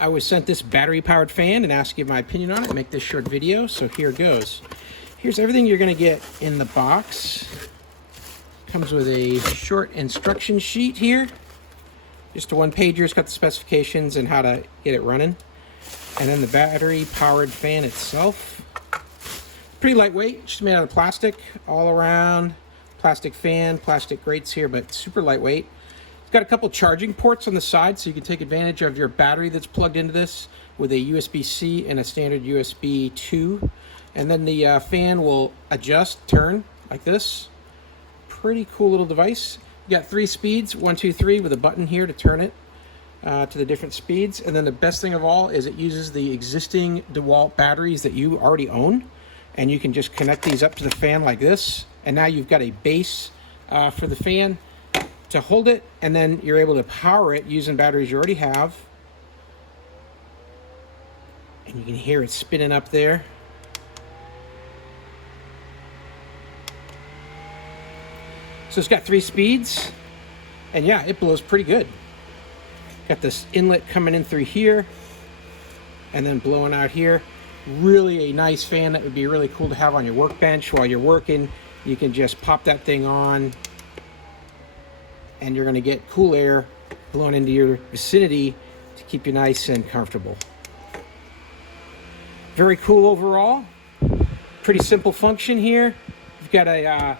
I was sent this battery-powered fan and asked to give my opinion on it and make this short video, so here goes. Here's everything you're going to get in the box. Comes with a short instruction sheet here. Just a one-pager. It's got the specifications and how to get it running. And then the battery-powered fan itself. Pretty lightweight, just made out of plastic all around. Plastic fan, plastic grates here, but super lightweight. It's got a couple charging ports on the side, so you can take advantage of your battery that's plugged into this with a USB-C and a standard USB 2. And then the fan will adjust, turn like this. Pretty cool little device. You got 3 speeds, 1, 2, 3, with a button here to turn it to the different speeds. And then the best thing of all is it uses the existing DeWalt batteries that you already own. And you can just connect these up to the fan like this. And now you've got a base for the fan to hold it, and then you're able to power it using batteries you already have. And you can hear it spinning up there. So it's got 3 speeds, and yeah, it blows pretty good. Got this inlet coming in through here, and then blowing out here. Really a nice fan that would be really cool to have on your workbench while you're working. You can just pop that thing on, and you're going to get cool air blowing into your vicinity to keep you nice and comfortable. Very cool overall. Pretty simple function here. You've got a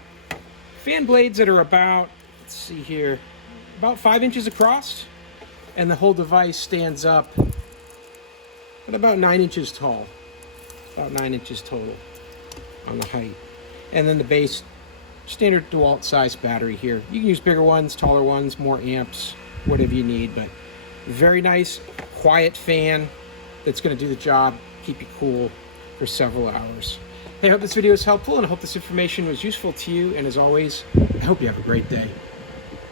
fan blades that are about, let's see here, about 5 inches across, and the whole device stands up at about 9 inches tall. About 9 inches total on the height. And then the base, standard DeWalt size battery here. You can use bigger ones, taller ones, more amps, whatever you need, but very nice, quiet fan that's going to do the job, keep you cool for several hours. Hey, I hope this video was helpful, and I hope this information was useful to you, and as always, I hope you have a great day.